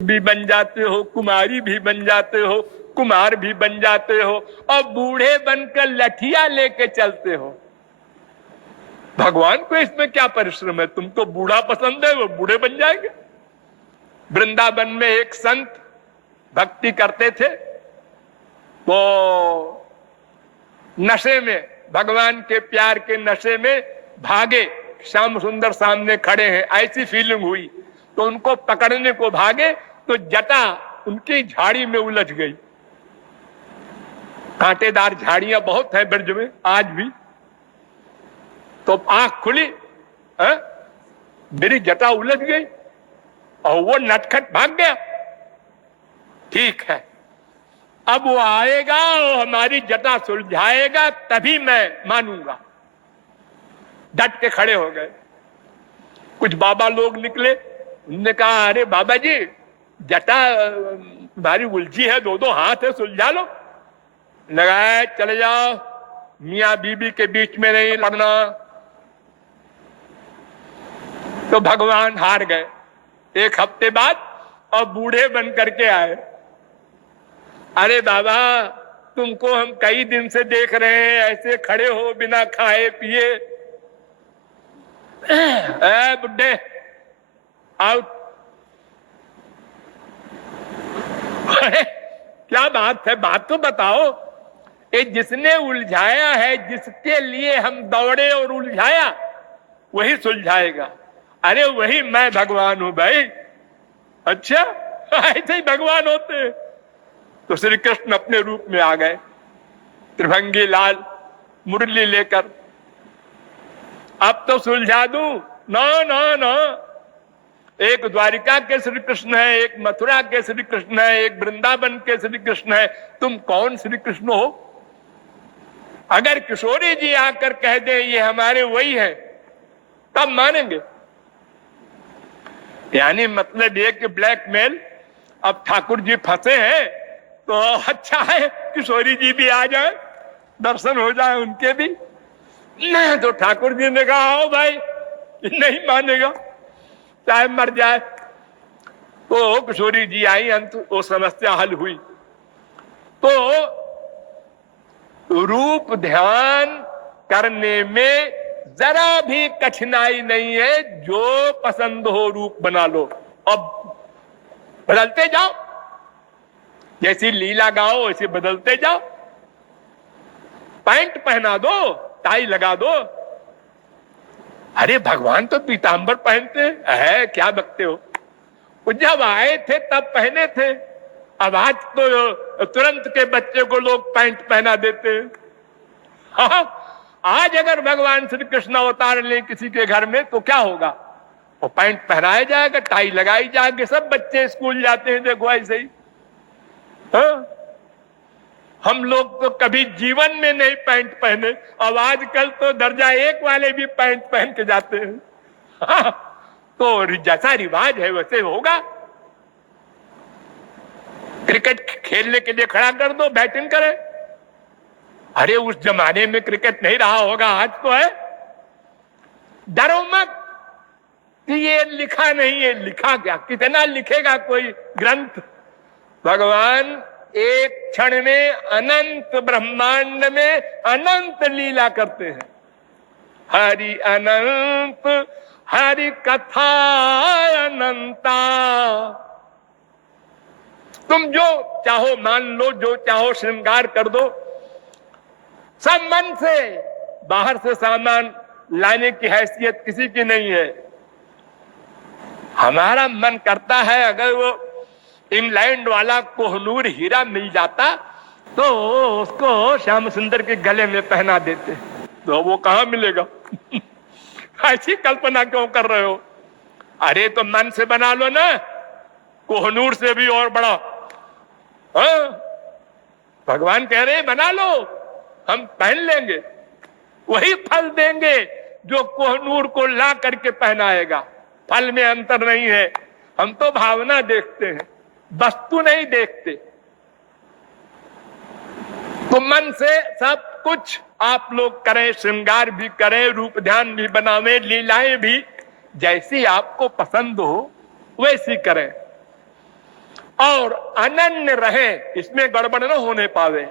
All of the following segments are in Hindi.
भी बन जाते हो, कुमारी भी बन जाते हो, कुमार भी बन जाते हो, और बूढ़े बनकर लठिया लेके चलते हो। भगवान को इसमें क्या परिश्रम है? तुमको बूढ़ा पसंद है, वो बूढ़े बन जाएंगे। वृंदावन में एक संत भक्ति करते थे, वो नशे में, भगवान के प्यार के नशे में भागे। श्याम सुंदर सामने खड़े हैं, ऐसी फीलिंग हुई तो उनको पकड़ने को भागे तो जटा उनकी झाड़ी में उलझ गई। कांटेदार झाड़ियां बहुत हैं ब्रज में आज भी। तो आंख खुली, मेरी जटा उलझ गई और वो नटखट भाग गया। ठीक है, अब वो आएगा और हमारी जटा सुलझाएगा, तभी मैं मानूंगा। डट के खड़े हो गए। कुछ बाबा लोग निकले, उनने कहा, अरे बाबा जी, जटा तुम्हारी उलझी है, दो दो हाथ है, सुलझा लो। लगाए, चले जाओ, मियां बीबी के बीच में नहीं लड़ना। तो भगवान हार गए। एक हफ्ते बाद और बूढ़े बन करके आए। अरे बाबा, तुमको हम कई दिन से देख रहे हैं, ऐसे खड़े हो बिना खाए पिए। बुड्ढे, आउट। क्या बात है? बात तो बताओ। ये जिसने उलझाया है, जिसके लिए हम दौड़े और उलझाया, वही सुलझाएगा। अरे वही मैं भगवान हूं भाई। अच्छा, ऐसे ही भगवान होते। तो श्री कृष्ण अपने रूप में आ गए, त्रिभंगी लाल मुरली लेकर। अब तो सुलझा दूं? ना ना ना। एक द्वारिका के श्री कृष्ण है, एक मथुरा के श्री कृष्ण है, एक वृंदावन के श्री कृष्ण है। तुम कौन श्री कृष्ण हो? अगर किशोरी जी आकर कह दे ये हमारे वही है, तब मानेंगे। यानी मतलब ये कि ब्लैकमेल। अब ठाकुर जी फंसे हैं तो अच्छा है किशोरी जी भी आ जाए, दर्शन हो जाए उनके भी। नहीं तो ठाकुर जी ने कहा, आओ भाई, नहीं मानेगा, चाहे मर जाए। तो किशोरी जी आई, अंत वो समस्या हल हुई। तो रूप ध्यान करने में जरा भी कठिनाई नहीं है। जो पसंद हो रूप बना लो, अब बदलते जाओ। जैसी लीला गाओ वैसे बदलते जाओ। पैंट पहना दो, टाई लगा दो। अरे भगवान तो पीतांबर पहनते हैं, क्या बकते हो? वो जब आए थे तब पहने थे। अब आज तो तुरंत के बच्चे को लोग पैंट पहना देते हैं। हाँ, आज अगर भगवान श्री कृष्ण अवतार ले किसी के घर में तो क्या होगा? वो पैंट पहनाया जाएगा, टाई लगाई जाएगी, सब बच्चे स्कूल जाते हैं। देखो ऐसे ही। हाँ? हम लोग तो कभी जीवन में नहीं पैंट पहने, अब आजकल तो दर्जा एक वाले भी पैंट पहन के जाते हैं। हाँ, तो जैसा रिवाज है वैसे होगा। क्रिकेट खेलने के लिए खड़ा कर दो, बैटिंग करे। अरे उस जमाने में क्रिकेट नहीं रहा होगा, आज तो है। डरो मत कि ये लिखा नहीं है। लिखा क्या? कितना लिखेगा कोई ग्रंथ? भगवान एक क्षण में अनंत ब्रह्मांड में अनंत लीला करते हैं। हरि अनंत, हरि कथा अनंता। तुम जो चाहो मान लो, जो चाहो श्रृंगार कर दो, सब मन से। बाहर से सामान लाने की हैसियत किसी की नहीं है। हमारा मन करता है अगर वो इंग्लैंड वाला कोहनूर हीरा मिल जाता तो उसको श्याम सुंदर के गले में पहना देते। तो वो कहां मिलेगा? ऐसी कल्पना क्यों कर रहे हो? अरे तो मन से बना लो ना, कोहनूर से भी और बड़ा। हाँ? भगवान कह रहे हैं बना लो, हम पहन लेंगे। वही फल देंगे जो कोहनूर को ला करके पहनाएगा। फल में अंतर नहीं है। हम तो भावना देखते हैं, वस्तु नहीं देखते। तो मन से सब कुछ आप लोग करें, श्रृंगार भी करें, रूप ध्यान भी बनावें, लीलाएं भी जैसी आपको पसंद हो वैसी करें। और अनन्य रहे, इसमें गड़बड़ न होने पावे।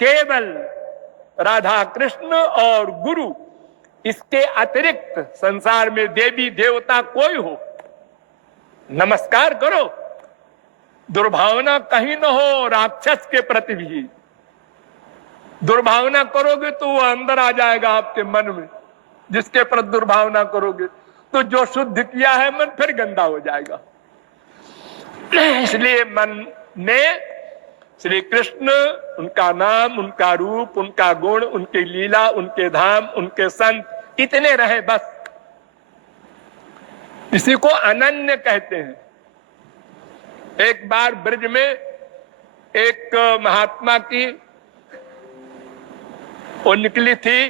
केवल राधा कृष्ण और गुरु, इसके अतिरिक्त संसार में देवी देवता कोई हो, नमस्कार करो। दुर्भावना कहीं न हो राक्षस के प्रति भी। दुर्भावना करोगे तो वो अंदर आ जाएगा आपके मन में। जिसके प्रति दुर्भावना करोगे तो जो शुद्ध किया है मन फिर गंदा हो जाएगा। इसलिए मन में श्री कृष्ण, उनका नाम, उनका रूप, उनका गुण, उनकी लीला, उनके धाम, उनके संत, इतने रहे बस। इसी को अनन्य कहते हैं। एक बार ब्रज में एक महात्मा की वो निकली थी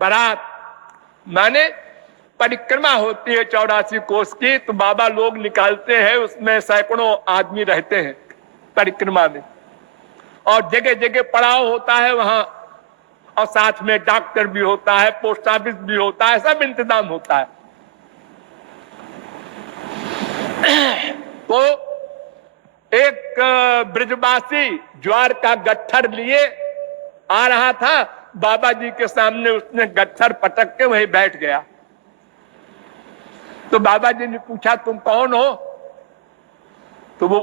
बारात, माने परिक्रमा होती है 84 कोस की, तो बाबा लोग निकालते हैं, उसमें सैकड़ों आदमी रहते हैं परिक्रमा में, और जगह जगह पड़ाव होता है वहां, और साथ में डॉक्टर भी होता है, पोस्ट ऑफिस भी होता है, सब इंतजाम होता है। तो एक ब्रजवासी ज्वार का गट्ठर लिए आ रहा था, बाबा जी के सामने उसने गट्ठर पटक के वहीं बैठ गया। तो बाबा जी ने पूछा तुम कौन हो? तो वो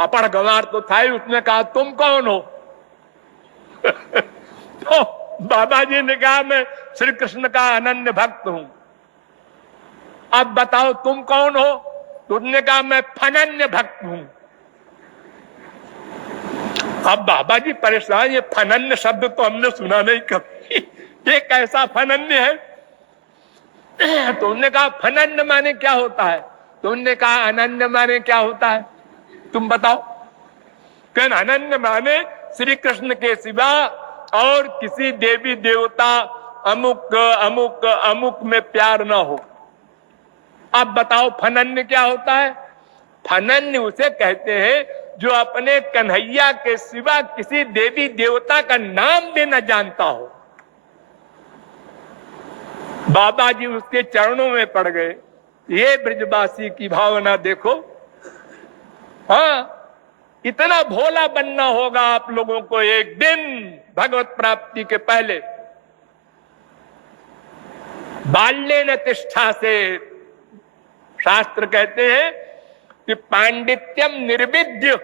अपड़ गंवार तो था ही, उसने कहा तुम कौन हो? तो बाबा जी ने कहा मैं श्री कृष्ण का अनन्य भक्त हूं। अब बताओ तुम कौन हो? तो उसने कहा मैं फनन्य भक्त हूं। अब बाबा जी परेशान, ये फनन्य शब्द तो हमने सुना नहीं कभी, ये कैसा फनन्य है? तो उन्होंने कहा फनन्य माने क्या होता है? तो उन्होंने कहा अनन्य माने क्या होता है, तुम बताओ। कहन अनन्य माने श्री कृष्ण के सिवा और किसी देवी देवता अमुक अमुक अमुक में प्यार ना हो। अब बताओ फनन्य क्या होता है? फनन्य उसे कहते हैं जो अपने कन्हैया के सिवा किसी देवी देवता का नाम भी न जानता हो। बाबा जी उसके चरणों में पड़ गए। ये ब्रजवासी की भावना देखो। हाँ, इतना भोला बनना होगा आप लोगों को एक दिन भगवत प्राप्ति के पहले। बाल्येन तिष्ठा से शास्त्र कहते हैं कि पांडित्यम निर्विद्य,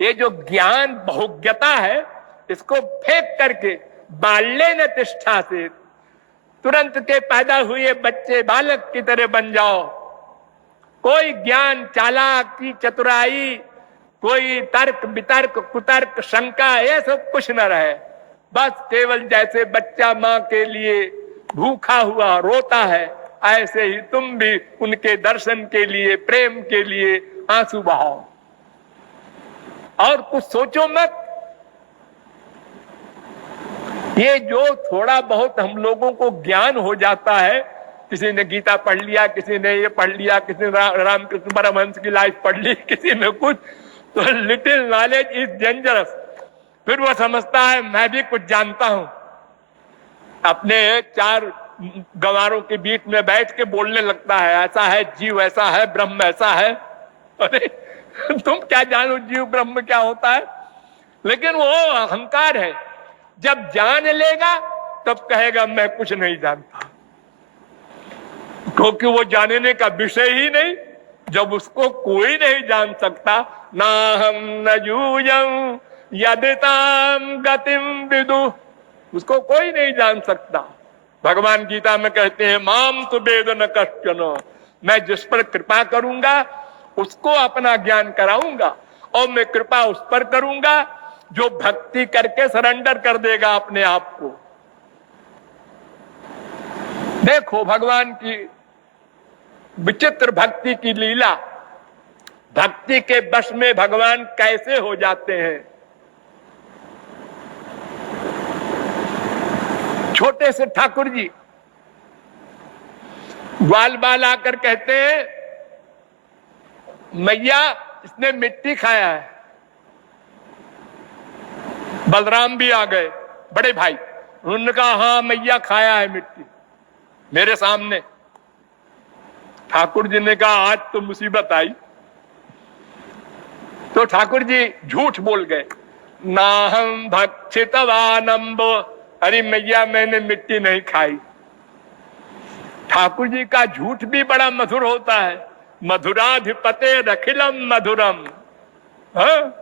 ये जो ज्ञान बहुज्ञता है इसको फेंक करके बाल्येन तिष्ठा से तुरंत के पैदा हुए बच्चे बालक की तरह बन जाओ। कोई ज्ञान, चालाकी, चतुराई, कोई तर्क वितर्क, कुतर्क, शंका, ये सब कुछ न रहे। बस केवल जैसे बच्चा मां के लिए भूखा हुआ रोता है, ऐसे ही तुम भी उनके दर्शन के लिए, प्रेम के लिए आंसू बहाओ और कुछ सोचो मत। ये जो थोड़ा बहुत हम लोगों को ज्ञान हो जाता है, किसी ने गीता पढ़ लिया, किसी ने ये पढ़ लिया, किसी ने रामकृष्ण परमहंस की लाइफ पढ़ ली, किसी ने कुछ, तो लिटिल नॉलेज इज डेंजरस। फिर वो समझता है मैं भी कुछ जानता हूं। अपने चार गंवारों के बीच में बैठ के बोलने लगता है, ऐसा है जीव, ऐसा है ब्रह्म, ऐसा है। अरे तुम क्या जानो जीव ब्रह्म क्या होता है? लेकिन वो अहंकार है। जब जान लेगा तब कहेगा मैं कुछ नहीं जानता, क्योंकि वो जानने का विषय ही नहीं। जब उसको कोई नहीं जान सकता, ना हम न यूयं यदिताम गतिम विदु, उसको कोई नहीं जान सकता। भगवान गीता में कहते हैं माम तु वेद न कश्चन, मैं जिस पर कृपा करूंगा उसको अपना ज्ञान कराऊंगा, और मैं कृपा उस पर करूंगा जो भक्ति करके सरेंडर कर देगा अपने आप को। देखो भगवान की विचित्र भक्ति की लीला। भक्ति के वश में भगवान कैसे हो जाते हैं। छोटे से ठाकुर जी ग्वाल बाल आकर कहते हैं मैया इसने मिट्टी खाया है। बलराम भी आ गए, बड़े भाई, उन्होंने कहा हाँ मैया खाया है मिट्टी मेरे सामने। ठाकुर जी ने कहा आज तो मुसीबत आई, तो ठाकुर जी झूठ बोल गए, ना हम भक्षितवानंब, अरे मैया मैंने मिट्टी नहीं खाई। ठाकुर जी का झूठ भी बड़ा मधुर होता है, मधुराधिपते रखिलम मधुरम। हाँ?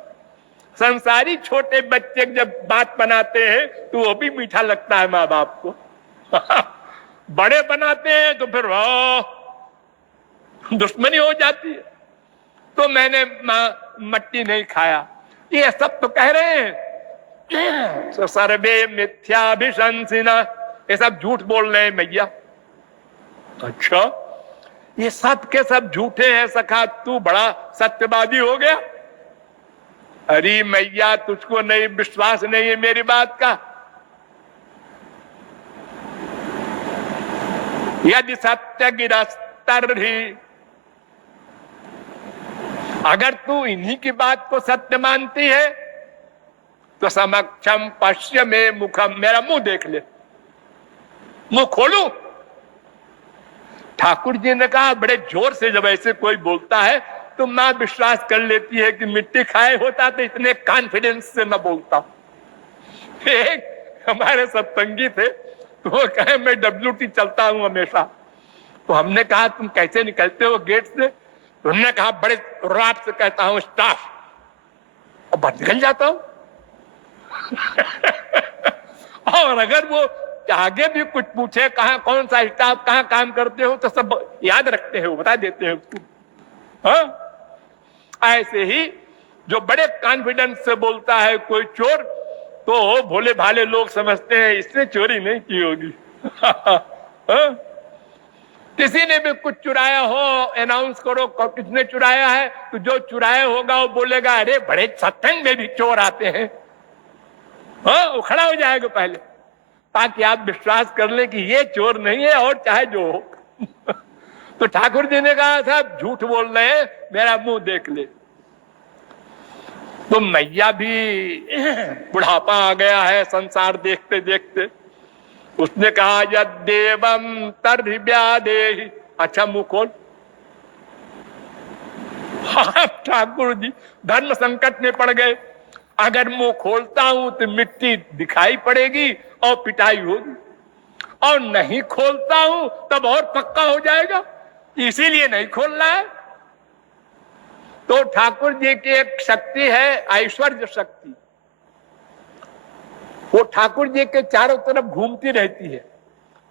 संसारी छोटे बच्चे जब बात बनाते हैं तो वो भी मीठा लगता है माँ बाप को। बड़े बनाते हैं तो फिर दुश्मनी हो जाती है। तो मैंने मट्टी नहीं खाया, ये सब तो कह रहे हैं। तो सर्वे मिथ्याभिशंसिना, ये सब झूठ बोल रहे हैं मैया। अच्छा, ये सब के सब झूठे हैं सखा, तू बड़ा सत्यवादी हो गया। अरे मैया तुझको नहीं विश्वास नहीं है मेरी बात का। यदि सत्य गिरस्तर ही, अगर तू इन्हीं की बात को सत्य मानती है तो समक्षम पश्य में मुखम, मेरा मुंह देख ले, मुंह खोलू। ठाकुर जी ने कहा, बड़े जोर से जब ऐसे कोई बोलता है तो मां विश्वास कर लेती है कि मिट्टी खाए होता तो इतने कॉन्फिडेंस से न बोलता। एक हमारे सत्संगी थे तो वो कहे मैं WT चलता हूं हमेशा। तो हमने कहा तुम कैसे निकलते हो गेट से? तो उन्होंने कहा बड़े रात से कहता हूं स्टाफ, और बस निकल जाता हूं। और अगर वो आगे भी कुछ पूछे कहा कौन सा स्टाफ, कहाँ काम करते हो, तो सब याद रखते हैं, बता देते हैं उसको। हाँ? ऐसे ही जो बड़े कॉन्फिडेंस से बोलता है कोई चोर, तो भोले भाले लोग समझते हैं इसने चोरी नहीं की होगी। हाँ? किसी ने भी कुछ चुराया हो, अनाउंस करो किसने चुराया है, तो जो चुराया होगा वो बोलेगा अरे बड़े सत्संग में भी चोर आते हैं। हाँ, वो खड़ा हो जाएगा पहले, ताकि आप विश्वास कर ले कि ये चोर नहीं है, और चाहे जो हो। तो ठाकुर जी ने कहा साहब झूठ बोल रहे हैं, मेरा मुंह देख ले। तो मैया भी बुढ़ापा आ गया है संसार देखते देखते, उसने कहा यद्देवं तर्हि, अच्छा मुंह खोल। ठाकुर जी धर्म संकट में पड़ गए, अगर मुंह खोलता हूं तो मिट्टी दिखाई पड़ेगी और पिटाई होगी, और नहीं खोलता हूं तब और पक्का हो जाएगा, इसीलिए नहीं खोल रहा है। तो ठाकुर जी की एक शक्ति है ऐश्वर्य शक्ति, वो ठाकुर जी के चारों तरफ घूमती रहती है।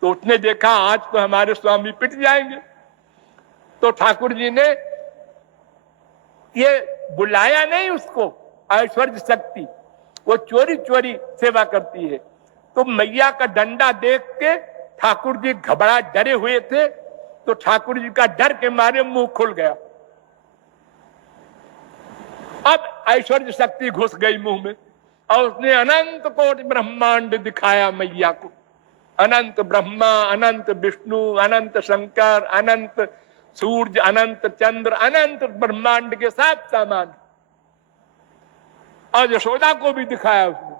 तो उसने देखा आज तो हमारे स्वामी पिट जाएंगे, तो ठाकुर जी ने ये बुलाया नहीं उसको, ऐश्वर्य शक्ति वो चोरी चोरी सेवा करती है। तो मैया का डंडा देख के ठाकुर जी घबरा डरे हुए थे, तो ठाकुर जी का डर के मारे मुंह खुल गया। अब ऐश्वर्य शक्ति घुस गई मुंह में, और उसने अनंत कोटि ब्रह्मांड दिखाया मैया को। अनंत ब्रह्मा, अनंत विष्णु, अनंत शंकर, अनंत सूर्य, अनंत चंद्र, अनंत ब्रह्मांड के साथ सामान। और यशोदा को भी दिखाया उसने।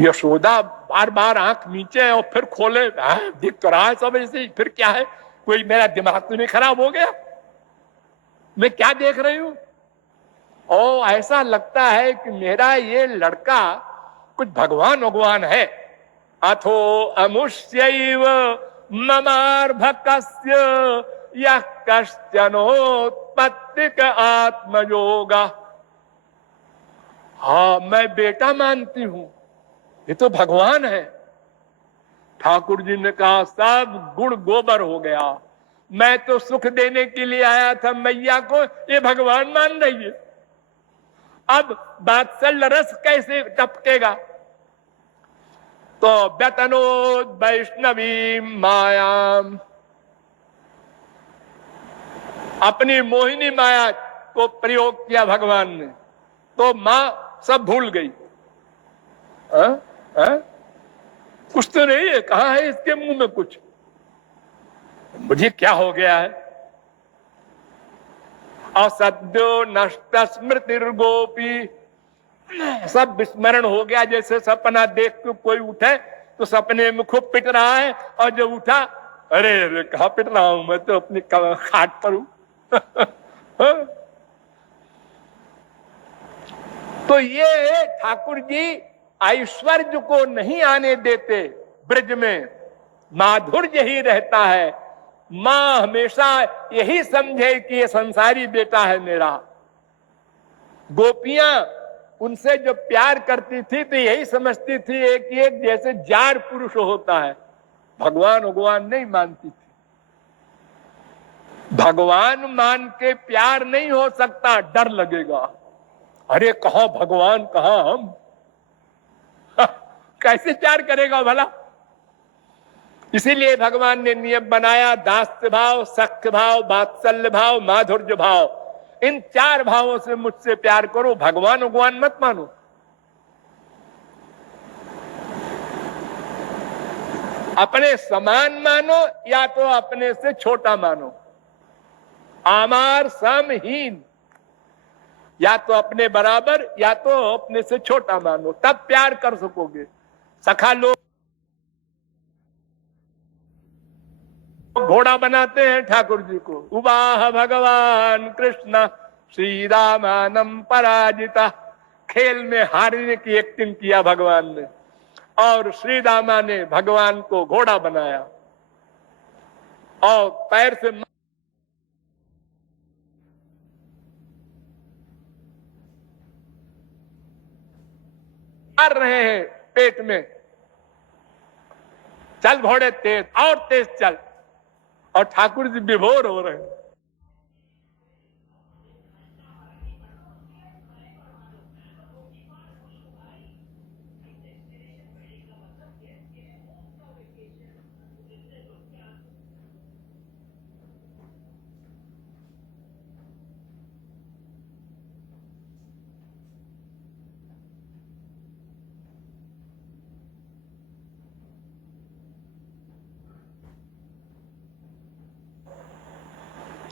यशोदा बार बार आंख नीचे और फिर खोले, दिख तो रहा है सब ऐसे, फिर क्या है, कोई मेरा दिमाग तो नहीं खराब हो गया, मैं क्या देख रही हूं? ओ ऐसा लगता है कि मेरा ये लड़का कुछ भगवान भगवान है। अथो अमुष्यैव ममार्भकस्य यः कश्चनोत्पत्तिक आत्मयोगा। हाँ, मैं बेटा मानती हूं, ये तो भगवान है। ठाकुर जी ने कहा सब गुण गोबर हो गया, मैं तो सुख देने के लिए आया था मैया को, ये भगवान मान रही है। अब वात्सल्य रस कैसे टपकेगा? तो व्यतनोद वैष्णवी मायाम, अपनी मोहिनी माया को प्रयोग किया भगवान ने, तो मां सब भूल गई। कुछ तो नहीं है, कहां है इसके मुंह में कुछ, मुझे क्या हो गया है? असद्यो नष्ट स्मृतिर्गोपी, सब विस्मरण हो गया। जैसे सपना देख के कोई उठे तो सपने में खूब पिट रहा है, और जब उठा अरे अरे कहाँ पिट रहा हूं, मैं तो अपनी खाट पर हूं। तो ये ठाकुर जी ऐश्वर्य को नहीं आने देते, ब्रज में माधुर्य ही रहता है। मां हमेशा यही समझे कि ये संसारी बेटा है मेरा। गोपियां उनसे जो प्यार करती थी तो यही समझती थी एक जैसे जार पुरुष होता है। भगवान नहीं मानती थी। भगवान मान के प्यार नहीं हो सकता, डर लगेगा। अरे कहां भगवान कहां हम, कैसे प्यार करेगा भला। इसीलिए भगवान ने नियम बनाया, दास्य भाव, सख्य भाव, वात्सल्य भाव, माधुर्य भाव, इन 4 भावों से मुझसे प्यार करो, भगवान मत मानो। अपने समान मानो या तो अपने से छोटा मानो। आमार समहीन, या तो अपने बराबर या तो अपने से छोटा मानो, तब प्यार कर सकोगे। सखा लोग घोड़ा बनाते हैं ठाकुर जी को, उवाह भगवान कृष्ण श्री रामानम पराजिता। खेल में हारने की एक्टिंग किया भगवान ने, और श्री रामा ने भगवान को घोड़ा बनाया और पैर से मार रहे हैं पेट में। चल घोड़े तेज, और तेज चल, और ठाकुर जी विभोर हो रहे हैं।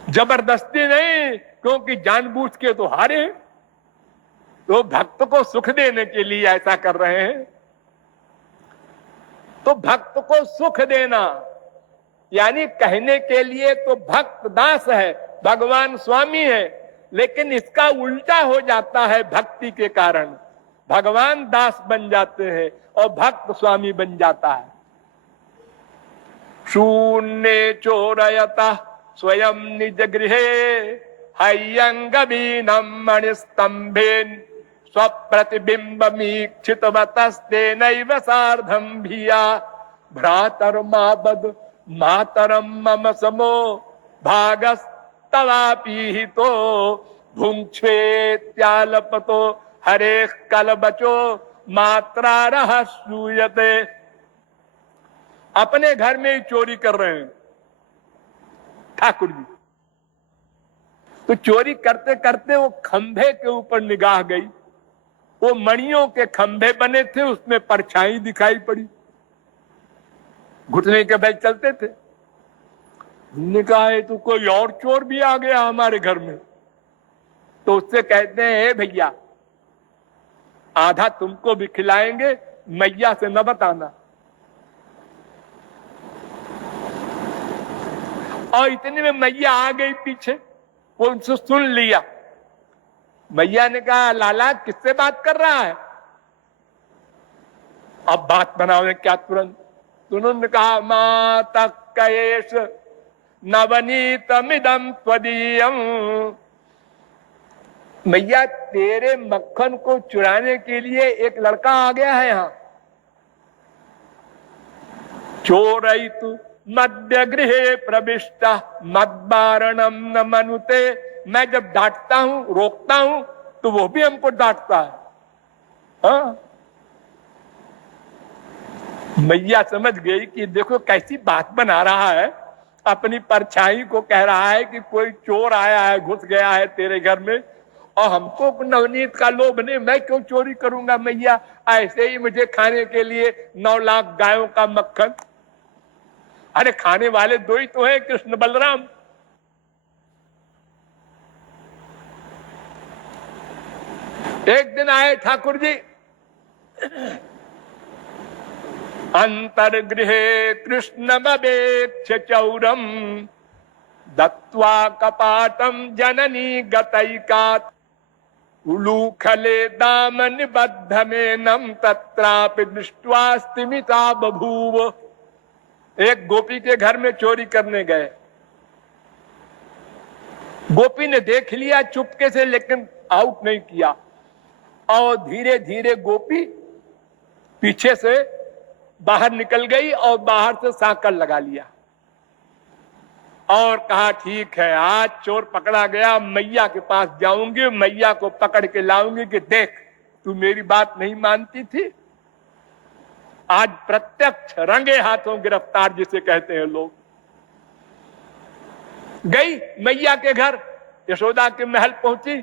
जबरदस्ती नहीं, क्योंकि जानबूझ के तो हारे, तो भक्त को सुख देने के लिए ऐसा कर रहे हैं। तो भक्त को सुख देना यानी कहने के लिए तो भक्त दास है, भगवान स्वामी है, लेकिन इसका उल्टा हो जाता है। भक्ति के कारण भगवान दास बन जाते हैं और भक्त स्वामी बन जाता है। शून्य चोरयता स्वयं निज गृहे हय्यंगवीनम मणिस्तंभेन स्वप्रतिबिंबमीक्षितवतस्तेनैव सार्धं भिया भ्रातर्माबद मातरम मम समो भागस्तवापीहितो भुङ्क्ष्वेत्यालपतो हरेः कलबचो मात्रारः श्रूयते। अपने घर में ही चोरी कर रहे हैं ठाकुर जी। तो चोरी करते करते वो खंभे के ऊपर निगाह गई, वो मणियों के खंभे बने थे, उसमें परछाई दिखाई पड़ी, घुटने के बल चलते थे। निकाह तो कोई और चोर भी आ गया हमारे घर में। तो उससे कहते हैं भैया आधा तुमको भी खिलाएंगे, मैया से न बताना। और इतने में मैया आ गई पीछे, वो उनसे सुन लिया। मैया ने कहा लाला किससे बात कर रहा है, अब बात बनाओ क्या तुरंत। तो उन्होंने कहा माता कयेश नवनीतमिदं त्वदीयं, मैया तेरे मक्खन को चुराने के लिए एक लड़का आ गया है यहाँ। चोरयितु मध्य गृहे प्रविष्टा मद्बारणम न मनुते। मैं जब डांटता हूं, रोकता हूं, तो वो भी हमको डांटता है। हाँ? मैया समझ गई कि देखो कैसी बात बना रहा है, अपनी परछाई को कह रहा है कि कोई चोर आया है, घुस गया है तेरे घर में, और हमको नवनीत का लोभ नहीं, मैं क्यों चोरी करूंगा मैया, ऐसे ही मुझे खाने के लिए 9 लाख गायों का मक्खन। अरे खाने वाले 2 ही तो हैं, कृष्ण बलराम। एक दिन आए ठाकुर जी, अंतर्गृहे कृष्ण बवेक्ष चौरम दत्वा कपाटम जननी गतैकात्। उलूखले दामन बद्धमेनम तत्रापि दृष्ट्वा स्तिमिता बभूव। एक गोपी के घर में चोरी करने गए, गोपी ने देख लिया चुपके से, लेकिन आउट नहीं किया, और धीरे धीरे गोपी पीछे से बाहर निकल गई और बाहर से सांकल लगा लिया और कहा ठीक है, आज चोर पकड़ा गया, मैया के पास जाऊंगी, मैया को पकड़ के लाऊंगी कि देख तू मेरी बात नहीं मानती थी, आज प्रत्यक्ष रंगे हाथों गिरफ्तार जिसे कहते हैं लोग। गई मैया के घर, यशोदा के महल पहुंची,